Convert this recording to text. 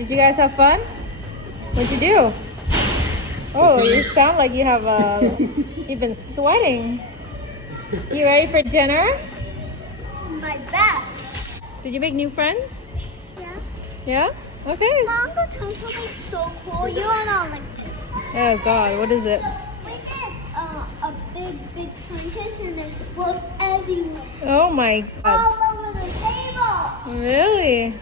Did you guys have fun? What'd you do? Oh, you sound like you have you've been sweating. You ready for dinner? My back. Did you make new friends? Yeah. Yeah? Okay. Mom, I'm gonna tell you something so cool. You are not like this. Oh God, what is it? We did a big scientist and it exploded everywhere. Oh my God. All over the table. Really?